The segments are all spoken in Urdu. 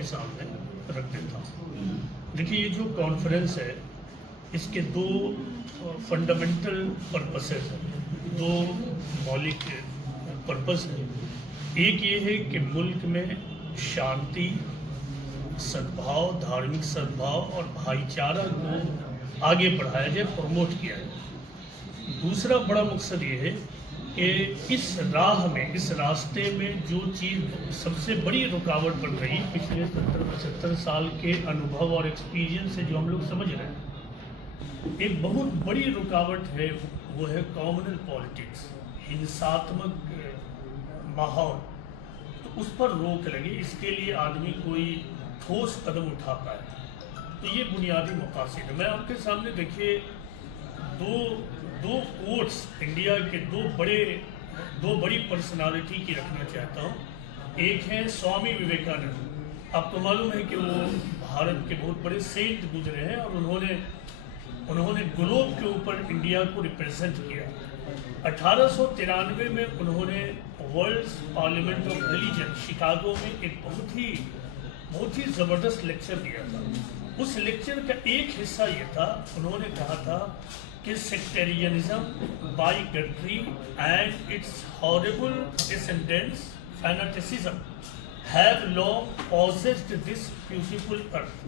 کے سامنے رکھ دیتا ہوں۔ دیکھیے یہ جو کانفرنس ہے اس کے دو فنڈامنٹل پرپسز ہیں، دو مولک پرپس ہیں۔ ایک یہ ہے کہ ملک میں شانتی، سدبھاؤ، دھارمک سدبھاؤ اور بھائی چارہ کو آگے بڑھایا جائے، پروموٹ کیا جائے۔ دوسرا بڑا مقصد یہ ہے کہ اس راہ میں، اس راستے میں جو چیز سب سے بڑی رکاوٹ بن رہی پچھلے 70-75 سال کے انوبھو اور ایکسپیرینس سے جو ہم لوگ سمجھ رہے ہیں، ایک بہت بڑی رکاوٹ ہے، وہ ہے کامنل پالیٹکس، ہنساتمک ماحول۔ تو اس پر روک لگے، اس کے لیے آدمی کوئی ٹھوس قدم اٹھا پائے، تو یہ بنیادی مقاصد ہے۔ میں آپ کے سامنے دیکھیے دو کوٹس انڈیا کے دو بڑی پرسنالٹی کی رکھنا چاہتا ہوں۔ ایک ہے سوامی وویکانند، آپ کو معلوم ہے کہ وہ بھارت کے بہت بڑے سینٹ گزرے ہیں اور انہوں نے گلوب کے اوپر انڈیا کو ریپرزینٹ کیا۔ 1893 میں انہوں نے world parliament of religion Chicago میں ایک بہت ہی زبردست لیکچر دیا تھا۔ اس لیکچر کا ایک حصہ یہ تھا، انہوں نے کہا تھا کہ sectarianism, bigotry and its horrible descendants fanaticism have long possessed this beautiful earth.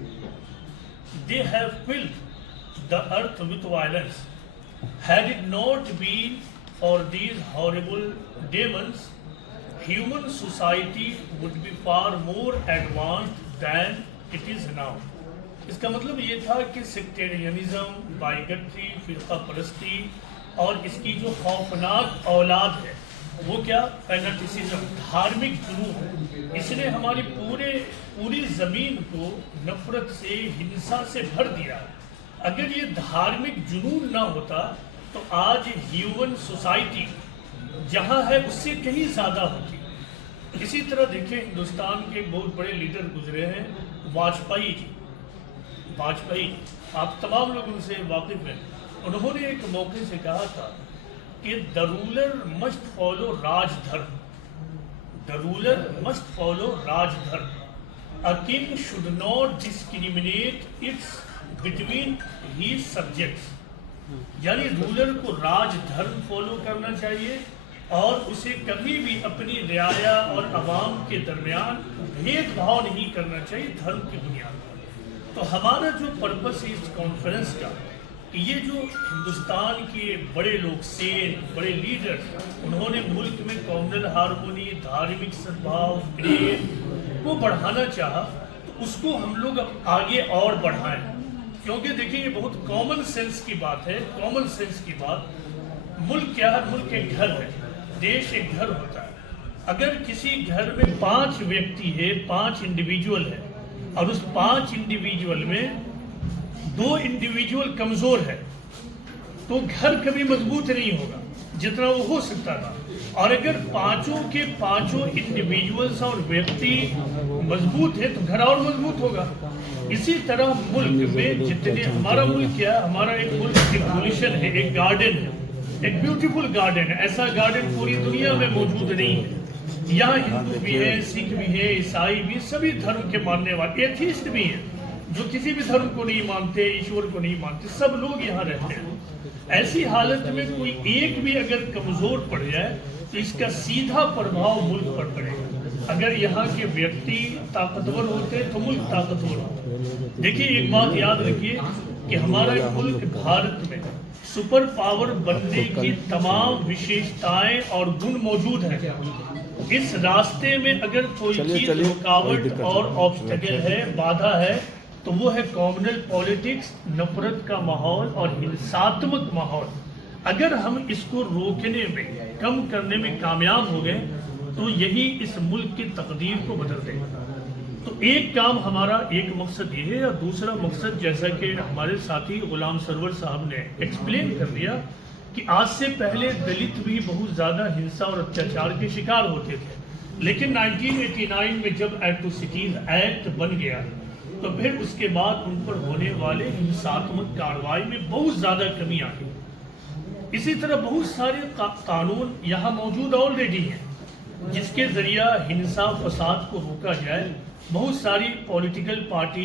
They have filled the earth with violence. Had it not been for these horrible demons, human society would be far more advanced than it is now. اس کا مطلب یہ تھا کہ سیکٹیرینزم، بائیگٹری، فرقہ پرستی اور اس کی جو خوفناک اولاد ہے وہ کیا؟ فینیٹسزم، دھارمک جنون۔ اس نے ہماری پوری زمین کو نفرت سے، ہنسا سے بھر دیا۔ اگر یہ دھارمک جنون نہ ہوتا تو آج ہیومن سوسائٹی جہاں ہے اس سے کہیں زیادہ ہوتی۔ اسی طرح دیکھیں ہندوستان کے بہت بڑے لیڈر گزرے ہیں، واجپئی جی، آپ تمام لوگ ان سے واقف ہیں۔ انہوں نے ایک موقع سے کہا تھا کہ the ruler must follow راج دھرم، the ruler must follow راج دھرم. A king should not discriminate between his subjects. یعنی رولر کو راج دھرم فالو کرنا چاہیے اور اسے کبھی بھی اپنی رعایا اور عوام کے درمیان بھید بھاؤ نہیں کرنا چاہیے دھرم کی بنیاد پر۔ تو ہمارا جو پرپس ہے اس کانفرنس کا کہ یہ جو ہندوستان کے بڑے لوگ، سینٹ، بڑے لیڈر، انہوں نے ملک میں کامنل ہارمونی، دھارمک سدبھاؤ، پریم کو بڑھانا چاہا، تو اس کو ہم لوگ اب آگے اور بڑھائیں۔ کیونکہ دیکھیں یہ بہت کامن سینس کی بات ہے، کامن سینس کی بات۔ ملک کیا ہے؟ ملک ایک گھر ہے، دیش ایک گھر ہوتا ہے۔ اگر کسی گھر میں 5 ویکتی ہے، 5 انڈیویجول ہے، اور اس 5 انڈیویجول میں 2 انڈیویجول کمزور ہے تو گھر کبھی مضبوط نہیں ہوگا جتنا وہ ہو سکتا تھا۔ اور اگر 5 کے 5 انڈیویجولز اور ویکتی مضبوط ہے تو گھر اور مضبوط ہوگا۔ اسی طرح ملک میں جتنے، ہمارا ملک کیا ہے؟ ہمارا ایک ملک ایک گلشن ہے، ایک گارڈن ہے، ایک بیوٹیفل گارڈن ہے۔ ایسا گارڈن پوری دنیا میں موجود نہیں ہے۔ یہاں ہندو بھی ہے، سکھ بھی ہے، عیسائی بھی، سبھی دھرم کے ماننے والے، ایتھیسٹ بھی ہیں جو کسی بھی دھرم کو نہیں مانتے، ایشور کو نہیں مانتے، سب لوگ یہاں رہتے ہیں۔ ایسی حالت میں کوئی ایک بھی اگر کمزور پڑ جائے تو اس کا سیدھا پربھاؤ ملک پر پڑے گا۔ اگر یہاں کے ویکتی طاقتور ہوتے تو ملک طاقتور ہوتا۔ دیکھیے ایک بات یاد رکھیے کہ ہمارا ملک بھارت میں سپر پاور بننے کی تمام وشیشتائیں اور گن موجود ہیں۔ اس راستے میں اگر کوئی چیز رکاوٹ اور آبسٹیکل ہے، بادھا ہے، تو وہ ہے کامنل پالیٹکس، نفرت کا ماحول اور ہنساتمک ماحول۔ اگر ہم اس کو روکنے میں، کم کرنے میں کامیاب ہو گئے تو یہی اس ملک کی تقدیر کو بدل دے گا۔ تو ایک کام ہمارا، ایک مقصد یہ ہے، اور دوسرا مقصد جیسا کہ ہمارے ساتھی غلام سرور صاحب نے ایکسپلین کر دیا کہ آج سے پہلے دلت بھی بہت زیادہ ہنسا اور اتیاچار کے شکار ہوتے تھے، لیکن 1989 میں جب ایٹروسٹیز ایکٹ بن گیا تو پھر اس کے بعد ان پر ہونے والے ہنساتمک کارروائی میں بہت زیادہ کمی آ گئی۔ اسی طرح بہت سارے قانون یہاں موجود آلریڈی ہیں جس کے ذریعہ ہنسا فساد کو روکا جائے، بہت ساری پولیٹیکل پارٹی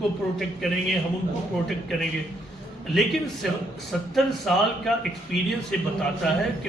کو پروٹیکٹ کریں گے، ہم ان کو پروٹیکٹ کریں گے، لیکن 70 سال کا ایکسپیرینس یہ بتاتا ہے کہ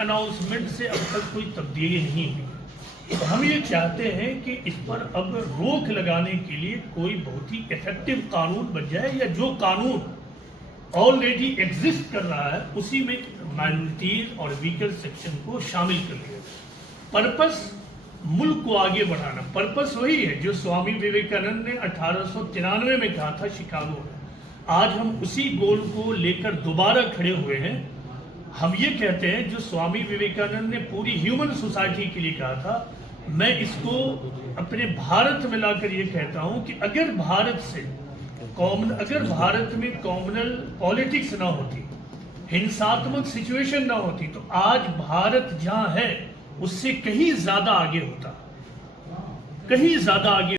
اناؤنسمنٹ سے اب تک کوئی تبدیلی نہیں ہوئی۔ تو ہم یہ چاہتے ہیں کہ اس پر اب روک لگانے کے لیے کوئی بہت ہی ایفیکٹو قانون بن جائے، یا جو قانون آلریڈی ایگزسٹ کر رہا ہے اسی میں مائنورٹیز اور ویکر سیکشن کو شامل کر لیا۔ پرپس ملک کو آگے بڑھانا، پرپس وہی ہے جو سوامی وویکانند نے 1893 میں کہا تھا شکاگو میں۔ آج ہم اسی گول کو لے کر دوبارہ کھڑے ہوئے ہیں۔ ہم یہ کہتے ہیں جو سوامی وویکانند نے پوری ہیومن سوسائٹی کے لیے کہا تھا، میں اس کو اپنے بھارت میں لا کر یہ کہتا ہوں کہ اگر بھارت میں کامنل پالیٹکس نہ ہوتی، ہنساتمک سچویشن نہ ہوتی، تو آج بھارت جہاں ہے اس سے کہیں زیادہ آگے ہوتا، کہیں زیادہ آگے